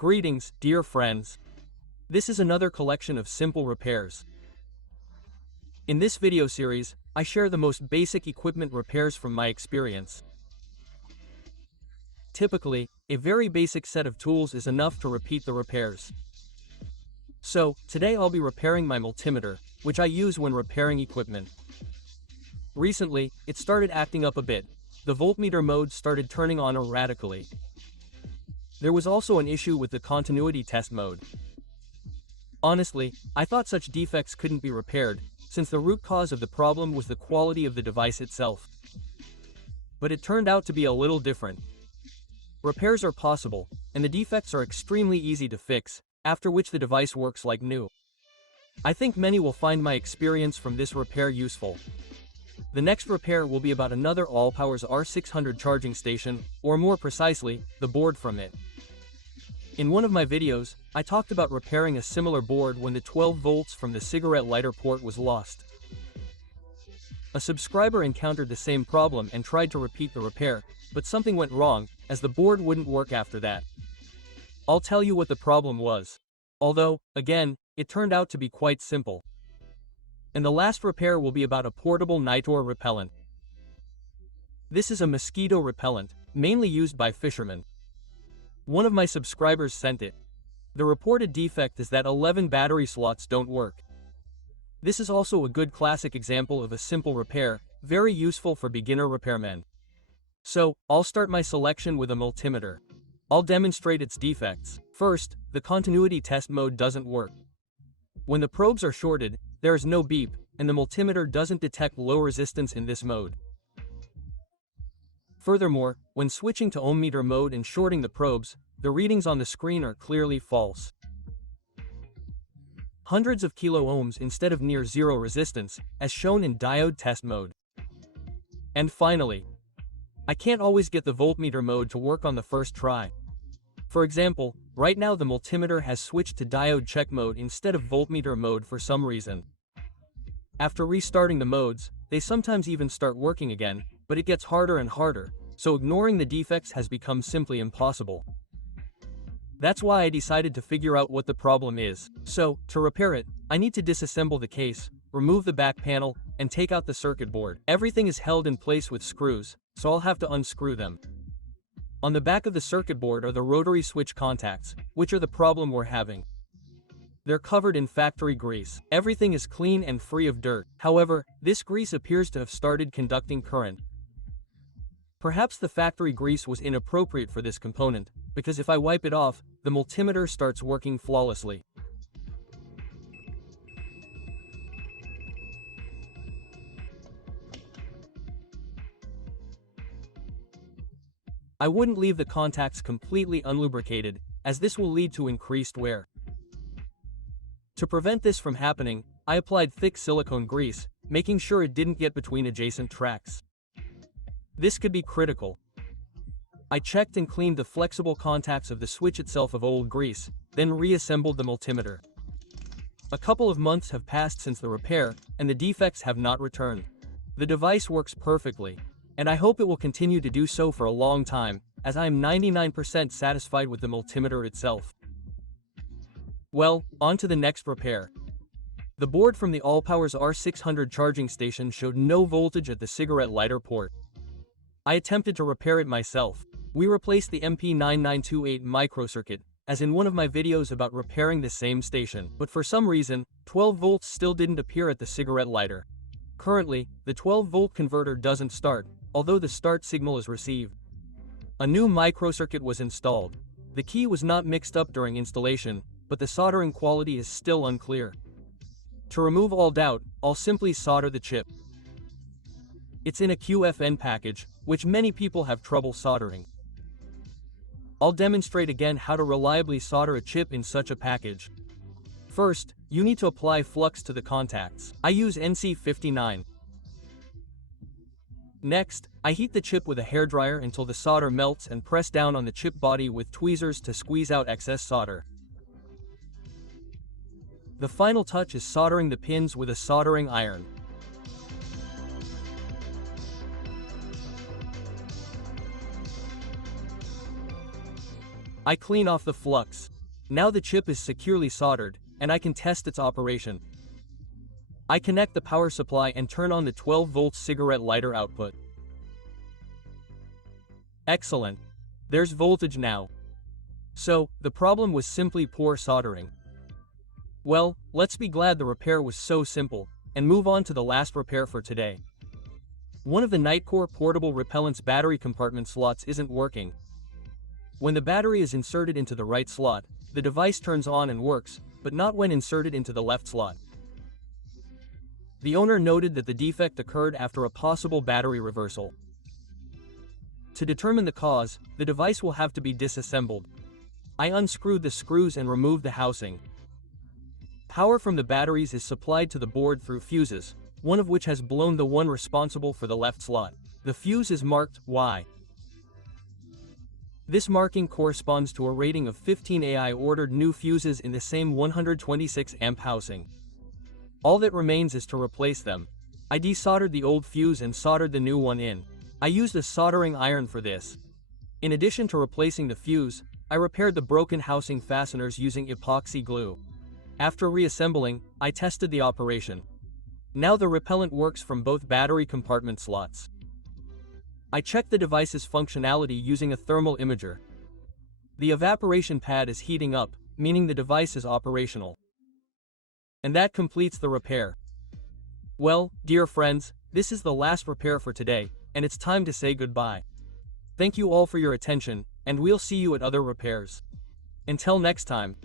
Greetings, dear friends. This is another collection of simple repairs. In this video series, I share the most basic equipment repairs from my experience. Typically, a very basic set of tools is enough to repeat the repairs. So, today I'll be repairing my multimeter, which I use when repairing equipment. Recently, it started acting up a bit. The voltmeter mode started turning on erratically. There was also an issue with the continuity test mode. Honestly, I thought such defects couldn't be repaired, since the root cause of the problem was the quality of the device itself. But it turned out to be a little different. Repairs are possible, and the defects are extremely easy to fix, after which the device works like new. I think many will find my experience from this repair useful. The next repair will be about another Allpower's R600 charging station, or more precisely, the board from it. In one of my videos, I talked about repairing a similar board when the 12 volts from the cigarette lighter port was lost. A subscriber encountered the same problem and tried to repeat the repair, but something went wrong, as the board wouldn't work after that. I'll tell you what the problem was. Although, again, it turned out to be quite simple. And the last repair will be about a portable Nitecore repellent. This is a mosquito repellent, mainly used by fishermen. One of my subscribers sent it. The reported defect is that 11 battery slots don't work. This is also a good classic example of a simple repair, very useful for beginner repairmen. So, I'll start my selection with a multimeter. I'll demonstrate its defects. First, the continuity test mode doesn't work. When the probes are shorted, there is no beep, and the multimeter doesn't detect low resistance in this mode. Furthermore, when switching to ohmmeter mode and shorting the probes, the readings on the screen are clearly false. Hundreds of kilo ohms instead of near zero resistance, as shown in diode test mode. And finally, I can't always get the voltmeter mode to work on the first try. For example, right now the multimeter has switched to diode check mode instead of voltmeter mode for some reason. After restarting the modes, they sometimes even start working again, but it gets harder and harder, so ignoring the defects has become simply impossible. That's why I decided to figure out what the problem is. So, to repair it, I need to disassemble the case, remove the back panel, and take out the circuit board. Everything is held in place with screws, so I'll have to unscrew them. On the back of the circuit board are the rotary switch contacts, which are the problem we're having. They're covered in factory grease. Everything is clean and free of dirt. However, this grease appears to have started conducting current. Perhaps the factory grease was inappropriate for this component, because if I wipe it off, the multimeter starts working flawlessly. I wouldn't leave the contacts completely unlubricated, as this will lead to increased wear. To prevent this from happening, I applied thick silicone grease, making sure it didn't get between adjacent tracks. This could be critical. I checked and cleaned the flexible contacts of the switch itself of old grease, then reassembled the multimeter. A couple of months have passed since the repair, and the defects have not returned. The device works perfectly, and I hope it will continue to do so for a long time, as I am 99% satisfied with the multimeter itself. Well, on to the next repair. The board from the Allpower's R600 charging station showed no voltage at the cigarette lighter port. I attempted to repair it myself. We replaced the MP9928 microcircuit, as in one of my videos about repairing the same station, but for some reason, 12 volts still didn't appear at the cigarette lighter. Currently, the 12-volt converter doesn't start, although the start signal is received. A new microcircuit was installed. The key was not mixed up during installation, but the soldering quality is still unclear. To remove all doubt, I'll simply solder the chip. It's in a QFN package, which many people have trouble soldering. I'll demonstrate again how to reliably solder a chip in such a package. First, you need to apply flux to the contacts. I use NC59. Next, I heat the chip with a hairdryer until the solder melts and press down on the chip body with tweezers to squeeze out excess solder. The final touch is soldering the pins with a soldering iron. I clean off the flux. Now the chip is securely soldered, and I can test its operation. I connect the power supply and turn on the 12-volt cigarette lighter output. Excellent. There's voltage now. So, the problem was simply poor soldering. Well, let's be glad the repair was so simple, and move on to the last repair for today. One of the Nitecore portable repellent's battery compartment slots isn't working. When the battery is inserted into the right slot, the device turns on and works, but not when inserted into the left slot. The owner noted that the defect occurred after a possible battery reversal. To determine the cause, the device will have to be disassembled. I unscrewed the screws and removed the housing. Power from the batteries is supplied to the board through fuses, one of which has blown the one responsible for the left slot. The fuse is marked Y. This marking corresponds to a rating of 15. I ordered new fuses in the same 126 amp housing. All that remains is to replace them. I desoldered the old fuse and soldered the new one in. I used a soldering iron for this. In addition to replacing the fuse, I repaired the broken housing fasteners using epoxy glue. After reassembling, I tested the operation. Now the repellent works from both battery compartment slots. I checked the device's functionality using a thermal imager. The evaporation pad is heating up, meaning the device is operational. And that completes the repair. Well, dear friends, this is the last repair for today, and it's time to say goodbye. Thank you all for your attention, and we'll see you at other repairs. Until next time.